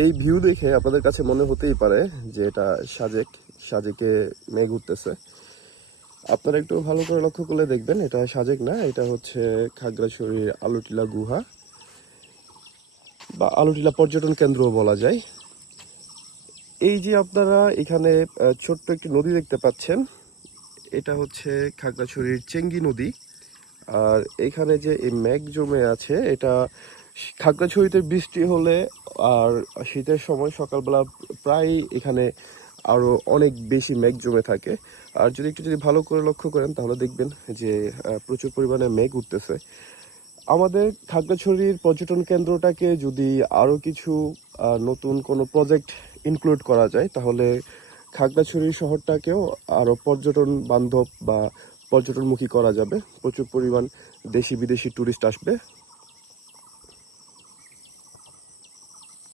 এই ভিউ দেখে আপনাদের কাছে মনে হতেই পারে যে এটা সাজেকে মেঘ উঠতেছে। আপনারা একটু ভালো করে লক্ষ্য করলে দেখবেন এটা সাজেক না, এটা হচ্ছে খাগড়াছড়ির আলুটিলা গুহা বা আলুটিলা পর্যটন কেন্দ্রও বলা যায়। এই যে আপনারা এখানে ছোট্ট একটি নদী দেখতে পাচ্ছেন, এটা হচ্ছে খাগড়াছড়ির চেঙ্গি নদী। আর এখানে যে এই মেঘ জমে আছে, এটা খাগড়াছড়িতে বৃষ্টি হলে আর শীতের সময় সকালবেলা প্রায় এখানে আরো অনেক বেশি মেঘ জমে থাকে। আর যদি ভালো করে লক্ষ্য করেন তাহলে দেখবেন যে প্রচুর পরিমাণে মেঘ উঠতেছে। আমাদের খাগড়াছড়ির পর্যটন কেন্দ্রটাকে যদি আরো কিছু নতুন কোনো প্রজেক্ট ইনক্লুড করা যায়, তাহলে খাগড়াছড়ি শহরটাকেও আরো পর্যটন বান্ধব বা পর্যটনমুখী করা যাবে। প্রচুর পরিমাণ দেশি বিদেশি ট্যুরিস্ট আসবে।